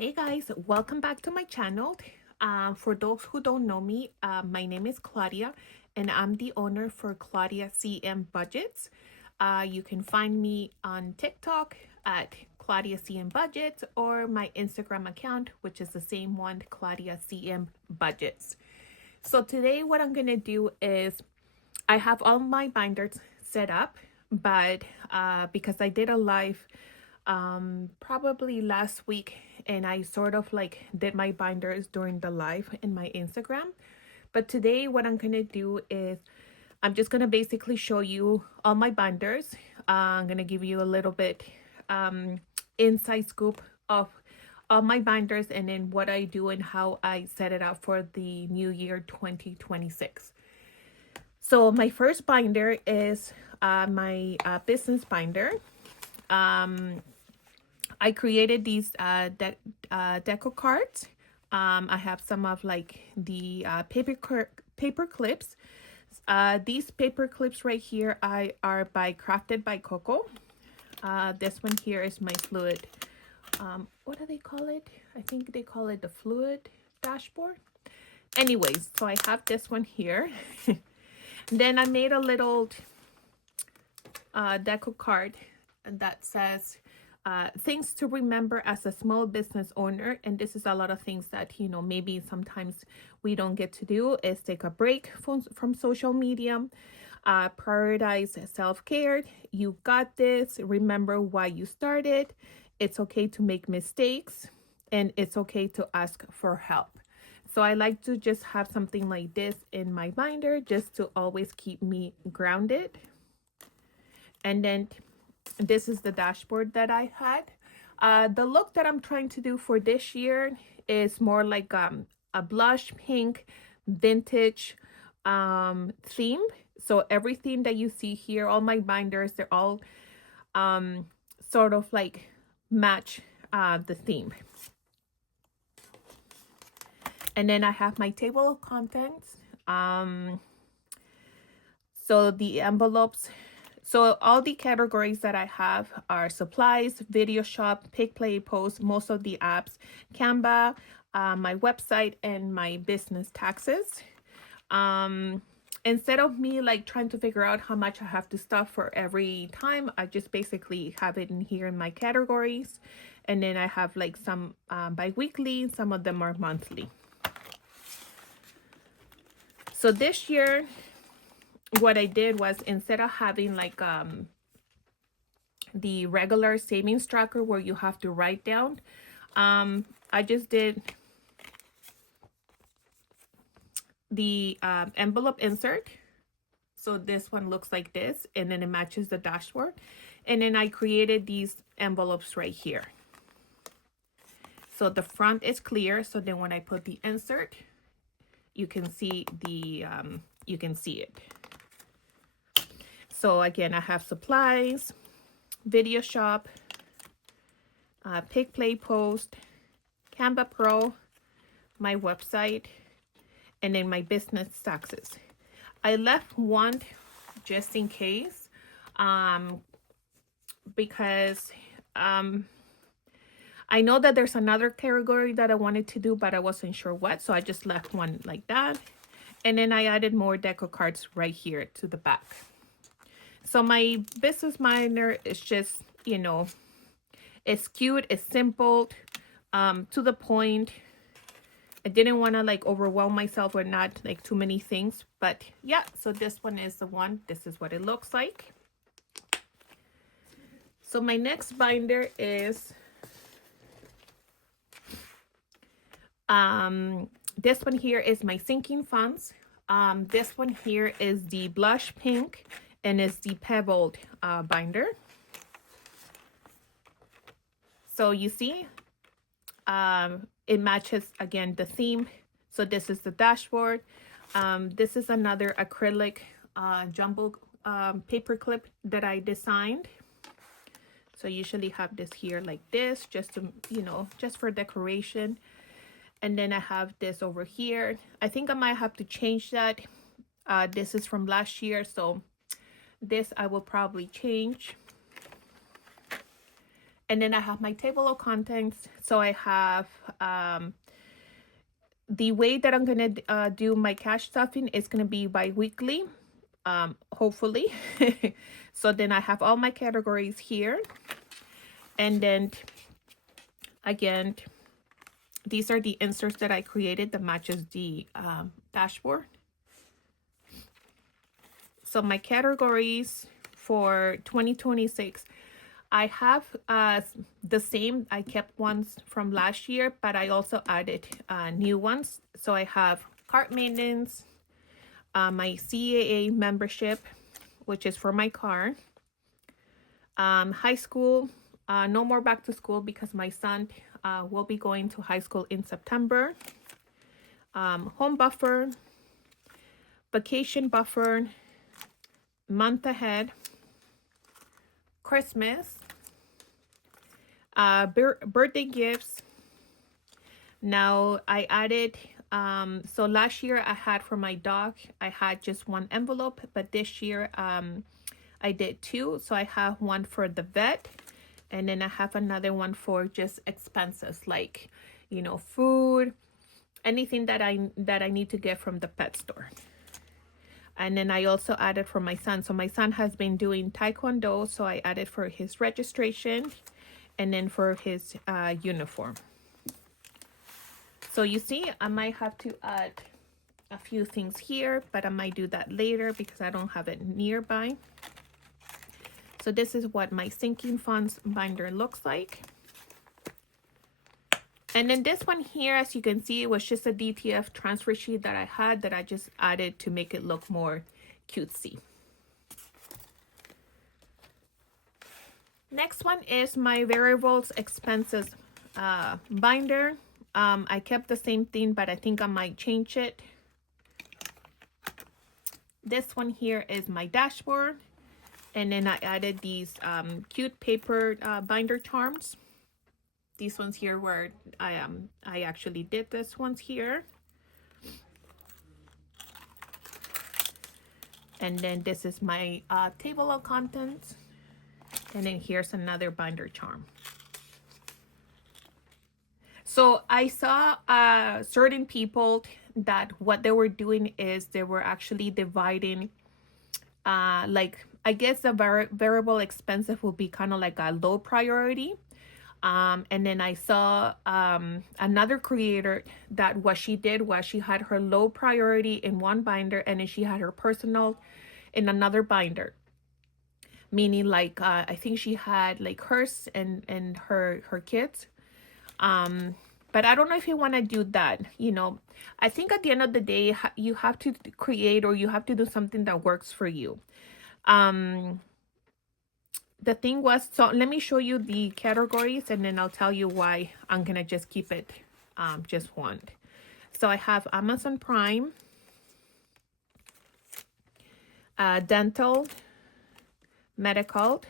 Hey guys, welcome back to my channel. For those who don't know me, my name is Claudia and I'm the owner for Claudia CM Budgets. You can find me on TikTok at Claudia CM Budgets or my Instagram account, which is the same one, Claudia CM Budgets. So today what I'm going to do is I have all my binders set up, but because I did a live probably last week and I sort of like did my binders during the live in my Instagram. But today what I'm gonna do is I'm just gonna basically show you all my binders. I'm gonna give you a little bit inside scoop of all my binders and then what I do and how I set it up for the new year 2026. So my first binder is my business binder. I created these deco cards. I have some of like the paper clips. These paper clips right here are by Crafted by Coco. This one here is my fluid. What do they call it? I think they call it the fluid dashboard. Anyways, so I have this one here. Then I made a little deco card that says things to remember as a small business owner. And this is a lot of things that, maybe sometimes we don't get to do is take a break from social media, prioritize self-care. You got this. Remember why you started. It's okay to make mistakes and it's okay to ask for help. So I like to just have something like this in my binder just to always keep me grounded. And then this is the dashboard that I had. The look that I'm trying to do for this year is more like a blush pink vintage theme. So everything that you see here, all my binders, they're all sort of like match the theme. And then I have my table of contents. So the envelopes. So all the categories that I have are supplies, video shop, pick, play, post, most of the apps, Canva, my website, and my business taxes. Instead of me like trying to figure out how much I have to stuff for every time, I just basically have it in here in my categories. And then I have like some bi-weekly, some of them are monthly. So this year, what I did was instead of having like the regular savings tracker where you have to write down, I just did the envelope insert. So this one looks like this and then it matches the dashboard. And then I created these envelopes right here. So the front is clear. So then when I put the insert, you can see it. So again, I have supplies, video shop, pick, play, post, Canva Pro, my website, and then my business taxes. I left one just in case, because I know that there's another category that I wanted to do, but I wasn't sure what, so I just left one like that. And then I added more deco cards right here to the back. So my business binder is just, it's cute, it's simple, to the point. I didn't want to like overwhelm myself or not like too many things, but yeah, so this one is the one. This is what it looks like. So my next binder is this one here is my sinking funds. This one here is the blush pink and it's the pebbled binder. So you see, it matches again the theme. So this is the dashboard. This is another acrylic jumbo paper clip that I designed. So I usually have this here like this, just to, just for decoration. And then I have this over here. I think I might have to change that. This is from last year, so this I will probably change. And then I have my table of contents. So I have the way that I'm going to do my cash stuffing is going to be bi-weekly, hopefully. So then I have all my categories here. And then, again, these are the inserts that I created that matches the dashboard. So my categories for 2026, I have the same. I kept ones from last year, but I also added new ones. So I have cart maintenance, my CAA membership, which is for my car, high school, no more back to school because my son will be going to high school in September, home buffer, vacation buffer, month ahead, Christmas, birthday gifts. Now I added, so last year I had for my dog, I had just one envelope, but this year I did two. So I have one for the vet, and then I have another one for just expenses like, you know, food, anything that I need to get from the pet store. And then I also added for my son. So my son has been doing Taekwondo, so I added for his registration and then for his uniform. So you see, I might have to add a few things here, but I might do that later because I don't have it nearby. So this is what my sinking funds binder looks like. And then this one here, as you can see, it was just a DTF transfer sheet that I had that I just added to make it look more cutesy. Next one is my variables expenses binder. I kept the same thing, but I think I might change it. This one here is my dashboard. And then I added these cute paper binder charms. These ones here where I actually did this ones here. And then this is my table of contents. And then here's another binder charm. So I saw certain people that what they were doing is they were actually dividing like, I guess the variable expenses will be kind of like a low priority. And then I saw another creator that what she did was she had her low priority in one binder and then she had her personal in another binder. Meaning like, I think she had like hers and her kids. But I don't know if you want to do that. You know, I think at the end of the day, you have to create or you have to do something that works for you. The thing was, so let me show you the categories and then I'll tell you why I'm gonna just keep it just one. So I have Amazon Prime, dental, medical,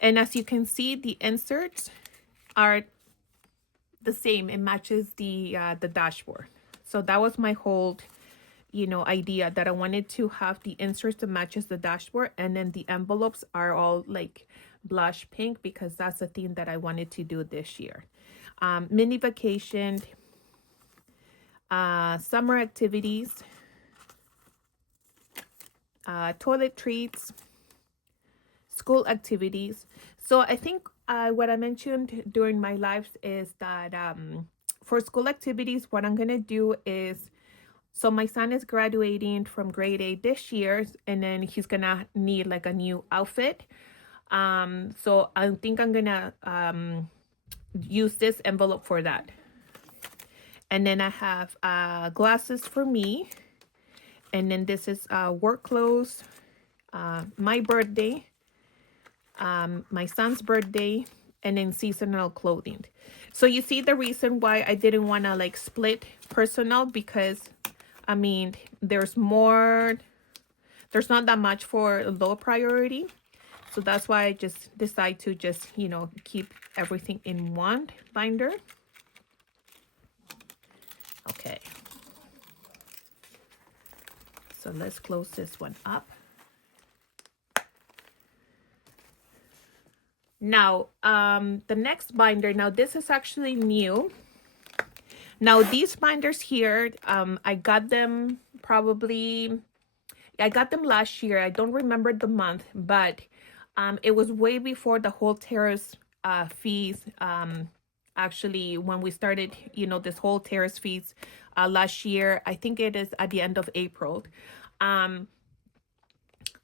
and as you can see, the inserts are the same. It matches the dashboard. So that was my whole, you know, idea, that I wanted to have the inserts that matches the dashboard, and then the envelopes are all like blush pink because that's the theme that I wanted to do this year. Mini vacation, summer activities, toilet treats, school activities. So I think what I mentioned during my lives is that for school activities, what I'm gonna do is, so my son is graduating from grade 8 this year, and then he's gonna need like a new outfit. So I think I'm gonna use this envelope for that. And then I have glasses for me. And then this is work clothes, my birthday, my son's birthday, and then seasonal clothing. So you see the reason why I didn't want to like split personal, because I mean, there's not that much for low priority. So that's why I just decide to just, you know, keep everything in one binder. Okay. So let's close this one up. Now, the next binder, now this is actually new. Now these binders here, I got them last year. I don't remember the month, but it was way before the whole terrace fees. Actually, when we started, this whole terrace fees last year, I think it is at the end of April. Um,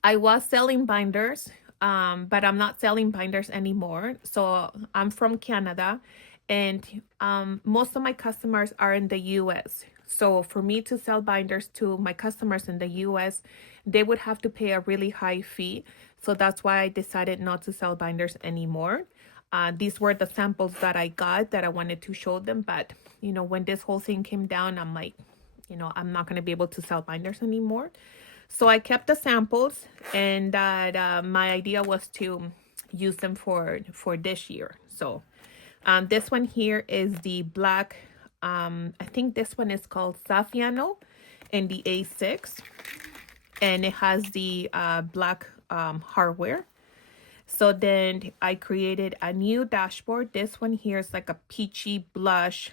I was selling binders, but I'm not selling binders anymore. So I'm from Canada, and most of my customers are in the US. So for me to sell binders to my customers in the US, they would have to pay a really high fee. So that's why I decided not to sell binders anymore. These were the samples that I got that I wanted to show them. But, when this whole thing came down, I'm like, I'm not going to be able to sell binders anymore. So I kept the samples, and that my idea was to use them for this year. So this one here is the black. I think this one is called Saffiano in the A6, and it has the black hardware. So then I created a new dashboard. This one here is like a peachy blush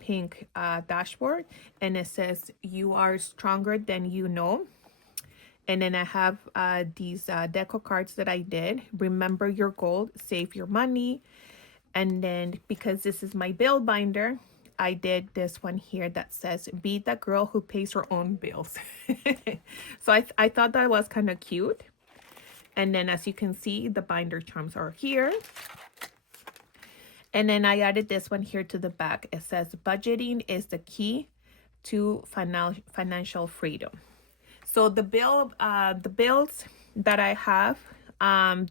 pink dashboard, and it says you are stronger than you know. And then I have these deco cards that I did. Remember your goal, save your money. And then because this is my bill binder, I did this one here that says be the girl who pays her own bills. So I thought that was kind of cute. And then as you can see, the binder charms are here. And then I added this one here to the back. It says budgeting is the key to financial freedom. So the bills that I have,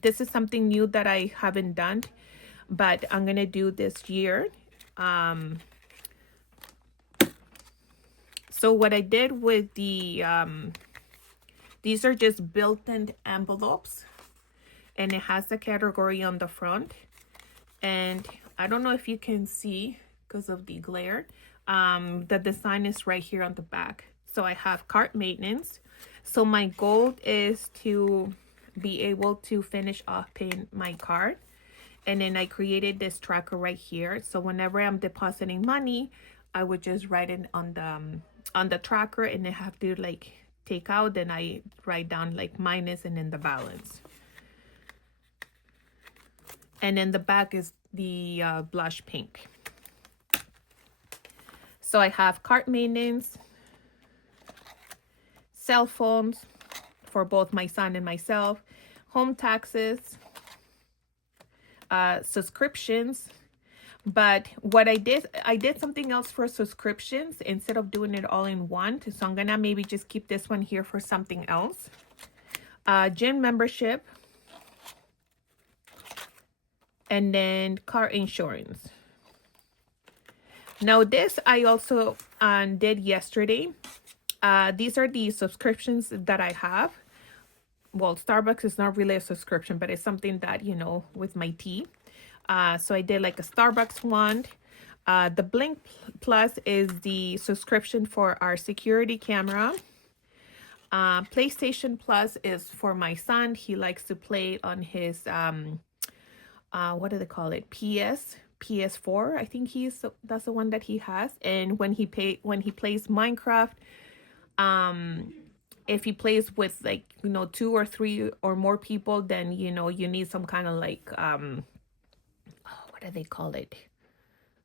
this is something new that I haven't done, but I'm gonna do this year. So what I did with the these are just built-in envelopes, and it has the category on the front. And I don't know if you can see because of the glare. The design is right here on the back. So I have cart maintenance. So my goal is to be able to finish off paying my card. And then I created this tracker right here. So whenever I'm depositing money, I would just write it on the tracker, and I have to like take out, then I write down like minus and then the balance. And then the back is the blush pink. So I have cart maintenance, cell phones for both my son and myself, home taxes, subscriptions. But what I did something else for subscriptions instead of doing it all in one. So I'm gonna maybe just keep this one here for something else. Gym membership, and then car insurance. Now this I also did yesterday. These are the subscriptions that I have. Well, Starbucks is not really a subscription, but it's something that, with my tea. So I did like a Starbucks one. The Blink Plus is the subscription for our security camera. PlayStation Plus is for my son. He likes to play on his, what do they call it? PS4. I think that's the one that he has. And when he plays Minecraft, if he plays with like, 2 or 3 or more people, then, you need some kind of like, what do they call it?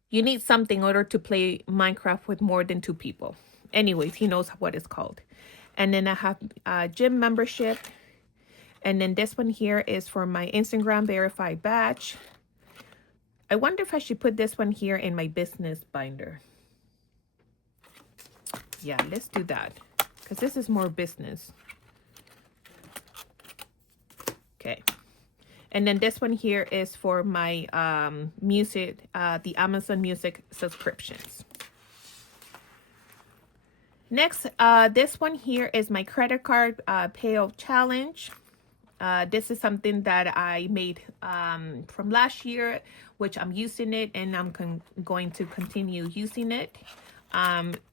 You need something in order to play Minecraft with more than 2 people. Anyways, he knows what it's called. And then I have gym membership. And then this one here is for my Instagram verified badge. I wonder if I should put this one here in my business binder. Yeah, let's do that, because this is more business. Okay. And then this one here is for my music, the Amazon Music subscriptions. Next, this one here is my credit card payoff challenge. This is something that I made from last year, which I'm using it, and I'm going to continue using it.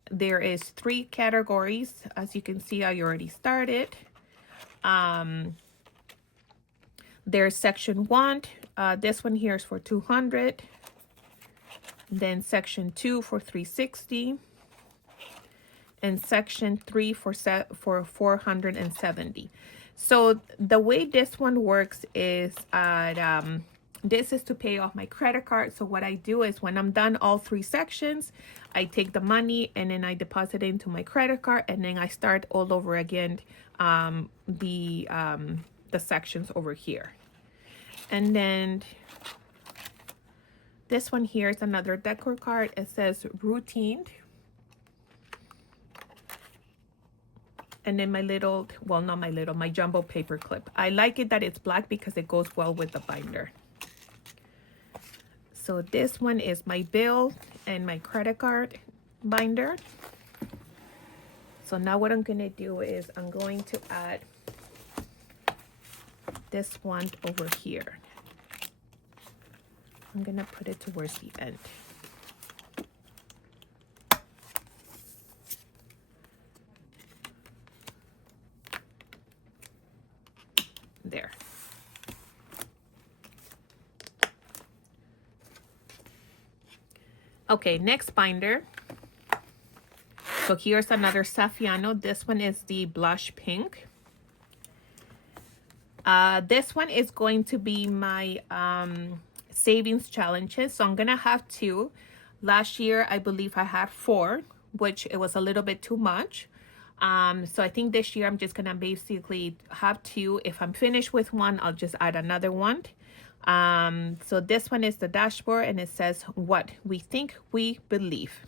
There is 3 categories. As you can see, I already started. There's section 1. This one here is for 200. Then section 2 for 360. And section 3 for 470. So the way this one works is this is to pay off my credit card. So what I do is when I'm done all 3 sections, I take the money and then I deposit it into my credit card, and then I start all over again the sections over here. And then this one here is another decor card. It says routine. And then my little, well, not my little, my jumbo paper clip. I like it that it's black because it goes well with the binder. So this one is my bill and my credit card binder. So now what I'm going to do is I'm going to add this one over here. I'm going to put it towards the end. There. Okay, next binder. So here's another Saffiano. This one is the blush pink. This one is going to be my savings challenges. So I'm gonna have 2. Last year, I believe I had 4, which it was a little bit too much. So I think this year I'm just gonna basically have 2. If I'm finished with one, I'll just add another one. So this one is the dashboard, and it says what we think we believe.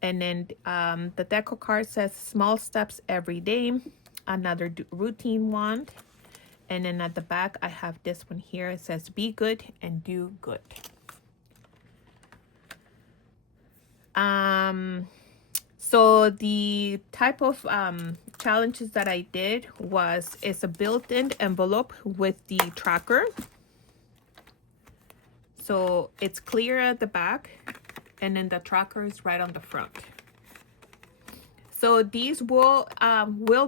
And then the deco card says small steps every day, another routine one. And then at the back, I have this one here. It says be good and do good. So the type of challenges that I did is a built-in envelope with the tracker. So it's clear at the back, and then the tracker is right on the front. So these will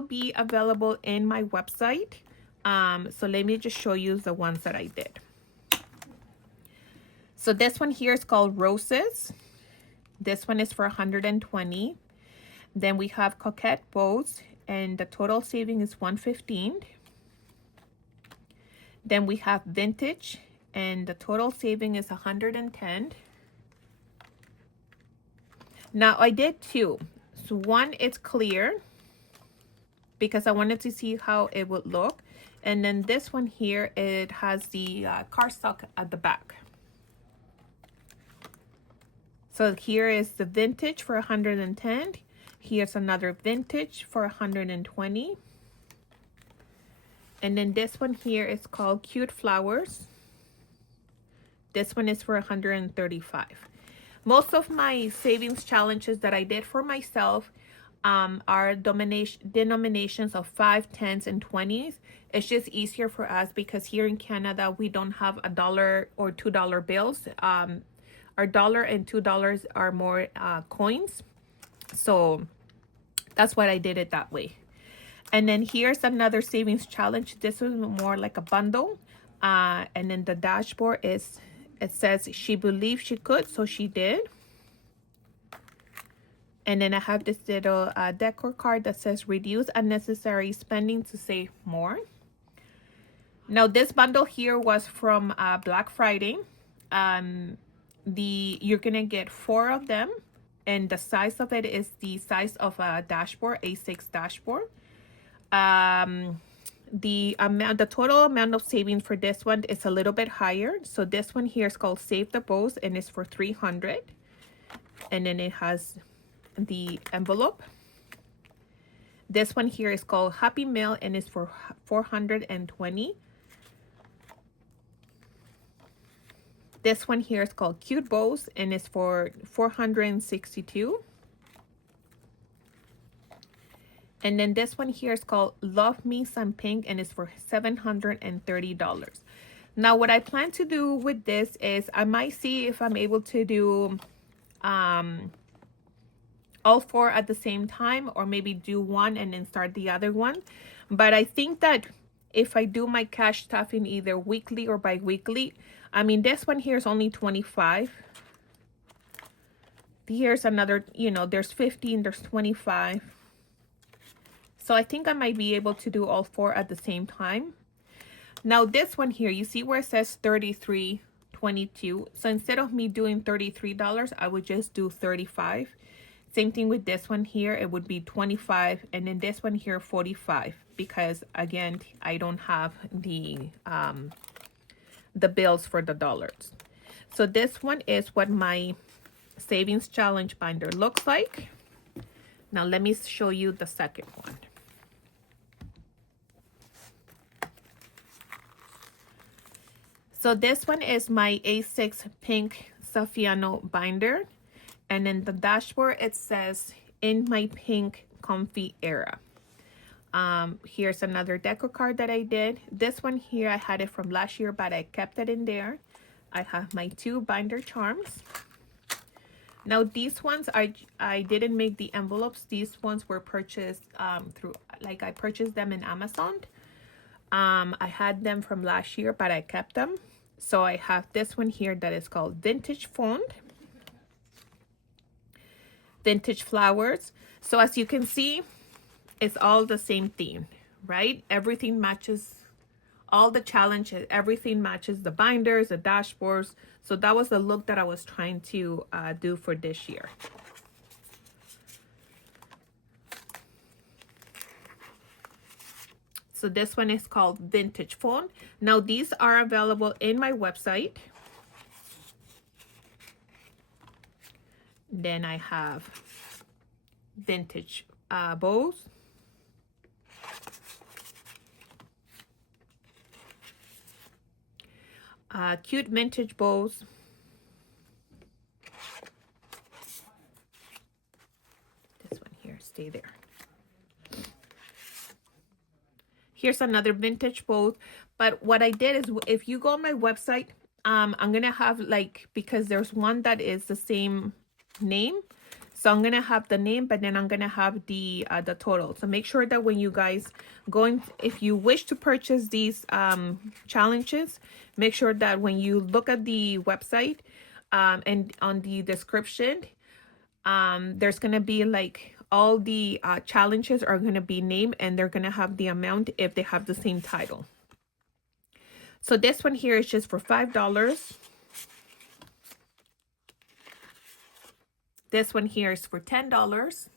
be available in my website. So let me just show you the ones that I did. So this one here is called Roses. This one is for 120. Then we have Coquette Bows, and the total saving is 115. Then we have Vintage, and the total saving is 110. Now I did 2. So one is clear because I wanted to see how it would look. And then this one here, it has the cardstock at the back. So here is the Vintage for 110. Here's another Vintage for 120. And then this one here is called Cute Flowers. This one is for 135. Most of my savings challenges that I did for myself are denominations of 5, 10s, and 20s. It's just easier for us because here in Canada, we don't have $1 or $2 bills. Our $1 and $2 are more coins. So that's why I did it that way. And then here's another savings challenge. This was more like a bundle. And then the dashboard is, it says she believed she could, so she did. And then I have this little decor card that says reduce unnecessary spending to save more. Now this bundle here was from Black Friday. You're gonna get 4 of them, and the size of it is the size of a dashboard, A6 dashboard. The total amount of savings for this one is a little bit higher. So this one here is called Save the Bows, and it's for 300. And then it has the envelope. This one here is called Happy Mail, and it's for 420. This one here is called Cute Bows, and it's for 462. And then this one here is called Love Me Some Pink, and it's for $730. Now what I plan to do with this is I might see if I'm able to do all 4 at the same time, or maybe do one and then start the other one. But I think that if I do my cash stuffing either weekly or bi-weekly. I mean, this one here is only 25. Here's another, you know, there's 15, there's 25. So I think I might be able to do all four at the same time. Now this one here, you see where it says $33.22. So instead of me doing $33, I would just do 35. Same thing with this one here, it would be 25, and then this one here 45, because again, I don't have the bills for the dollars. So this one is what my savings challenge binder looks like. Now let me show you the second one. So this one is my A6 pink Saffiano binder. And in the dashboard, it says, in my pink comfy era. Here's another deco card that I did. This one here, I had it from last year, but I kept it in there. I have my 2 binder charms. Now these ones, I didn't make the envelopes. These ones were purchased through, like I purchased them in Amazon. I had them from last year, but I kept them. So I have this one here that is called Vintage Fond. Vintage Flowers. So as you can see, it's all the same theme, right? Everything matches, all the challenges, everything matches the binders, the dashboards. So that was the look that I was trying to do for this year. So this one is called Vintage Phone. Now these are available in my website. Then I have vintage bows. Cute vintage bows. This one here, stay there. Here's another vintage bow. But what I did is, if you go on my website, I'm gonna have, like, because there's one that is the same name, so I'm gonna have the name, but then I'm gonna have the total. So make sure that when you guys go in, if you wish to purchase these challenges, make sure that when you look at the website and on the description, there's gonna be like all the challenges are gonna be named, and they're gonna have the amount if they have the same title. So this one here is just for $5. This one here is for $10.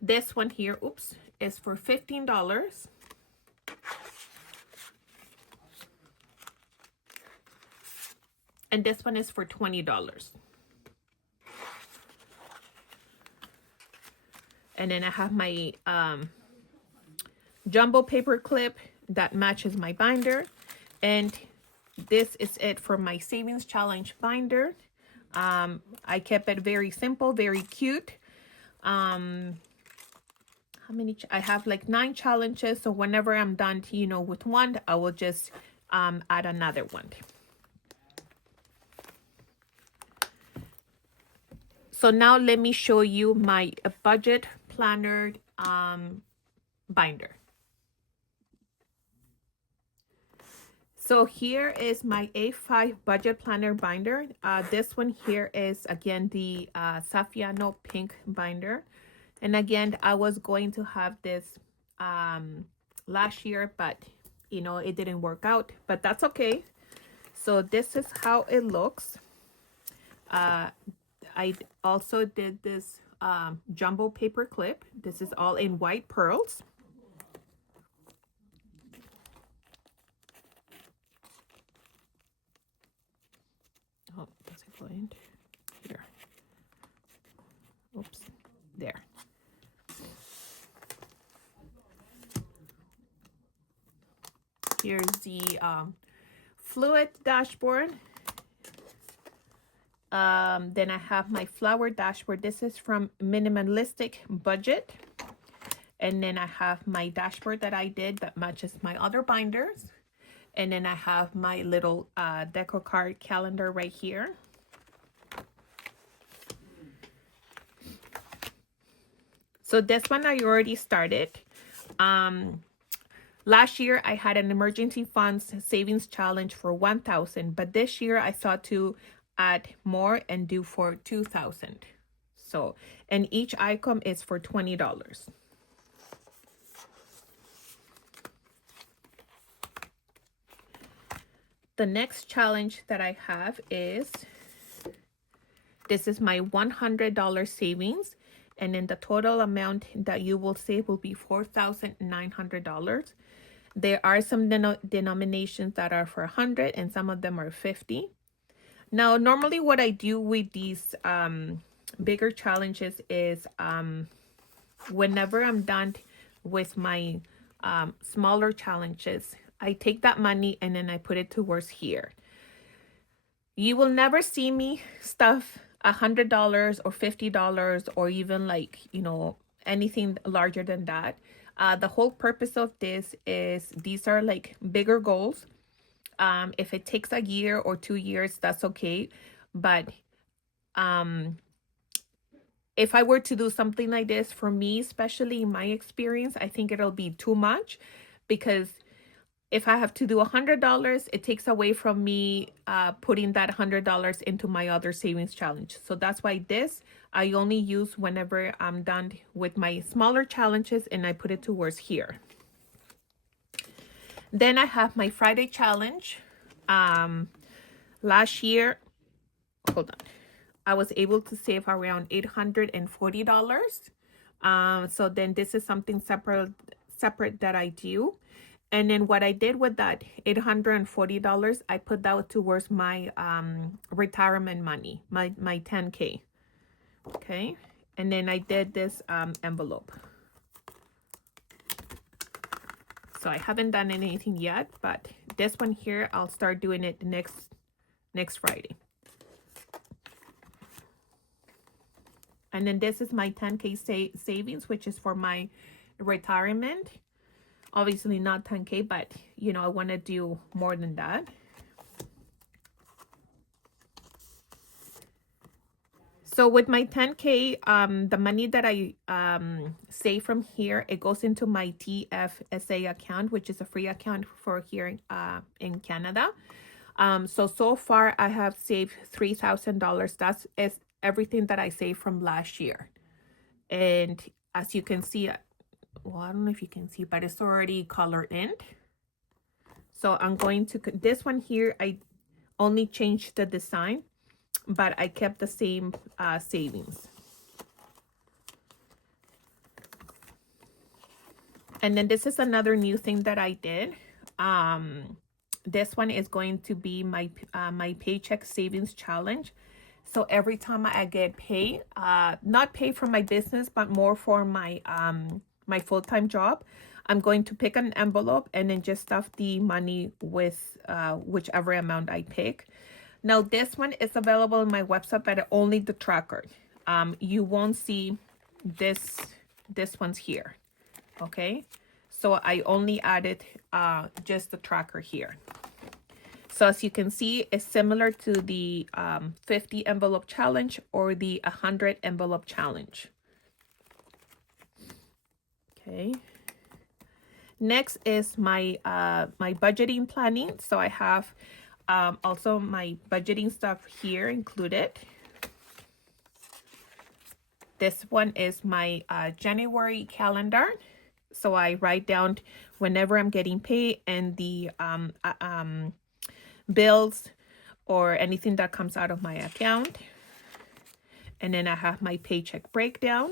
This one here, oops, is for $15. And this one is for $20. And then I have my jumbo paper clip that matches my binder. And this is it for my savings challenge binder. I kept it very simple, very cute. How many? I have like 9 challenges. So whenever I'm done, you know, with one, I will just add another one. So now let me show you my budget planner binder. So here is my A5 budget planner binder. This one here is again the Saffiano pink binder. And again, I was going to have this last year, but you know, it didn't work out, but that's okay. So this is how it looks. I also did this jumbo paper clip. This is all in white pearls. Oh, does it go in? Here. Oops, there. Here's the fluid dashboard. Then I have my flower dashboard. This is from Minimalistic Budget. And then I have my dashboard that I did that matches my other binders. And then I have my little deco card calendar right here. So this one I already started. Last year I had an emergency funds savings challenge for 1,000, but this year I thought to add more and do for 2,000. So, and each item is for $20. The next challenge that I have is, this is my $100 savings, and then the total amount that you will save will be $4,900. There are some denominations that are for 100 and some of them are 50. Now, normally what I do with these bigger challenges is whenever I'm done with my smaller challenges, I take that money and then I put it towards here. You will never see me stuff $100 or $50 or even like, you know, anything larger than that. The whole purpose of this is these are like bigger goals. If it takes a year or 2 years, that's okay. But if I were to do something like this, for me, especially in my experience, I think it'll be too much, because if I have to do $100, it takes away from me putting that $100 into my other savings challenge. So that's why this I only use whenever I'm done with my smaller challenges and I put it towards here. Then I have my Friday challenge. Last year, hold on, I was able to save around $840. So then this is something separate that I do. And then what I did with that $840, I put that towards my retirement money, my 10K. Okay. And then I did this envelope. So I haven't done anything yet, but this one here, I'll start doing it next Friday. And then this is my 10K savings, which is for my retirement. Obviously not 10K, but you know, I want to do more than that. So with my 10K, the money that I save from here, it goes into my TFSA account, which is a free account for here in Canada. So far I have saved $3,000. That's everything that I saved from last year. And as you can see, well, I don't know if you can see, but it's already colored in. So I'm going to, this one here, I only changed the design, but I kept the same savings. And then this is another new thing that I did. This one is going to be my my paycheck savings challenge. So every time I get paid, not pay for my business, but more for my my full-time job, I'm going to pick an envelope and then just stuff the money with whichever amount I pick. Now this one is available on my website, but only the tracker. You won't see this one's here. Okay, so I only added just the tracker here. So as you can see, it's similar to the 50 envelope challenge or the 100 envelope challenge. Okay. Next is my my budgeting planning. So I have also my budgeting stuff here included. This one is my January calendar. So I write down whenever I'm getting paid and the bills or anything that comes out of my account. And then I have my paycheck breakdown.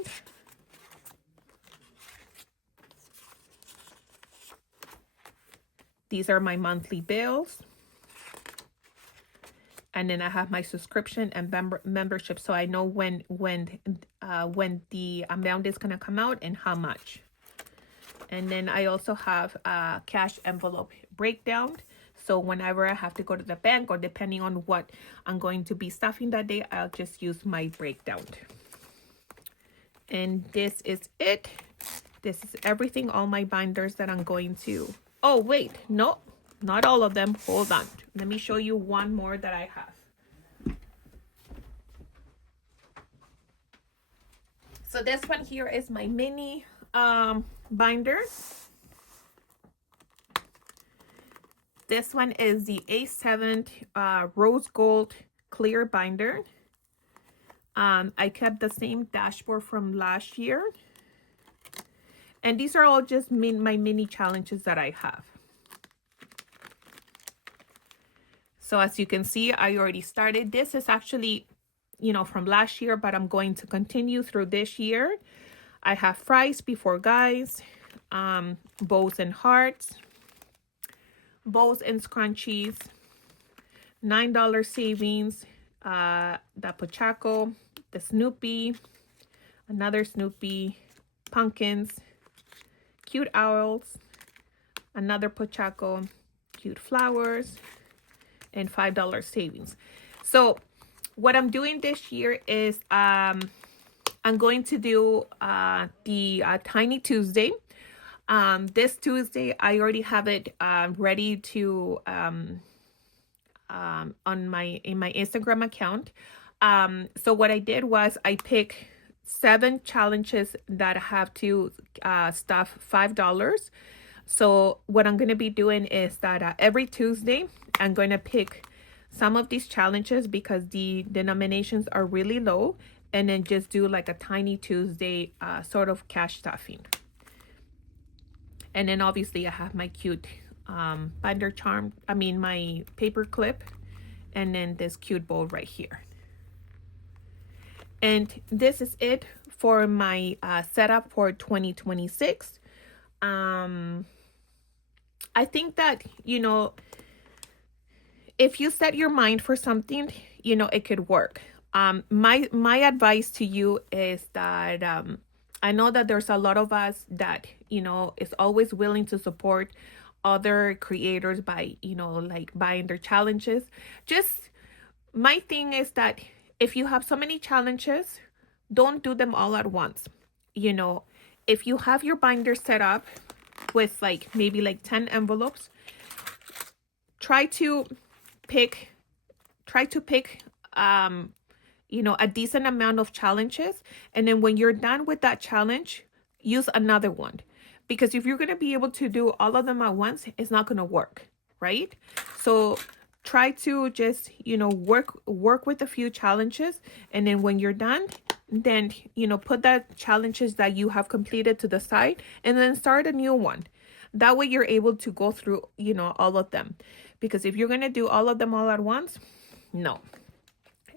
These are my monthly bills. And then I have my subscription and membership, so I know when the amount is gonna come out and how much. And then I also have a cash envelope breakdown. So whenever I have to go to the bank or depending on what I'm going to be stuffing that day, I'll just use my breakdown. And this is it. This is everything, all my binders that I'm going to. Oh, wait, no, not all of them. Hold on. Let me show you one more that I have. So this one here is my mini binder. This one is the A7 rose gold clear binder. I kept the same dashboard from last year. And these are all just my mini challenges that I have. So as you can see, I already started. This is actually, you know, from last year, but I'm going to continue through this year. I have fries before guys, bows and hearts, bows and scrunchies, $9 savings, the Pochaco, the Snoopy, another Snoopy, pumpkins, cute owls, another Pochaco, cute flowers, and $5 savings. So what I'm doing this year is I'm going to do the Tiny Tuesday. This Tuesday, I already have it ready to in my Instagram account. So what I did was I picked 7 challenges that have to stuff $5. So what I'm going to be doing is that every Tuesday, I'm going to pick some of these challenges because the denominations are really low, and then just do like a Tiny Tuesday sort of cash stuffing. And then obviously I have my cute binder charm, my paper clip, and then this cute bowl right here. And this is it for my setup for 2026. I think that, you know, if you set your mind for something, you know, it could work. My advice to you is that I know that there's a lot of us that, you know, is always willing to support other creators by, you know, like buying their challenges. Just my thing is that if you have so many challenges, don't do them all at once. You know, if you have your binder set up with like maybe like 10 envelopes, try to pick you know, a decent amount of challenges, and then when you're done with that challenge, use another one, because if you're going to be able to do all of them at once, it's not going to work, right? So try to just, you know, work with a few challenges, and then when you're done, then, you know, put that challenges that you have completed to the side, and then start a new one. That way you're able to go through, you know, all of them. Because if you're going to do all of them all at once, no,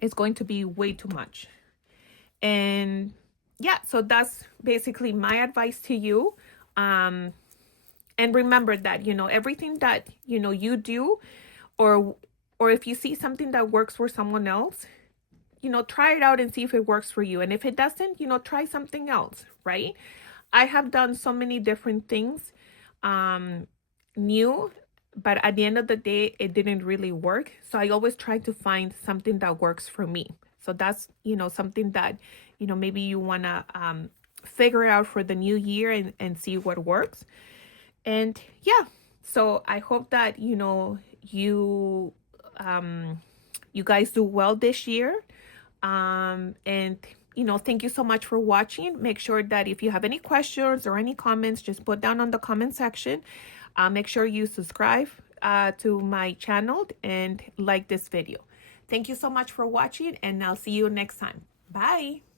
it's going to be way too much. And yeah, so that's basically my advice to you. And remember that, you know, everything that, you know, you do, or if you see something that works for someone else, you know, try it out and see if it works for you. And if it doesn't, you know, try something else, right? I have done so many different things new, but at the end of the day, it didn't really work. So I always try to find something that works for me. So that's, you know, something that, you know, maybe you want to figure out for the new year and see what works. And yeah, so I hope that, you know, you guys do well this year. And, you know, thank you so much for watching. Make sure that if you have any questions or any comments, just put down on the comment section. Make sure you subscribe to my channel and like this video. Thank you so much for watching, and I'll see you next time. Bye.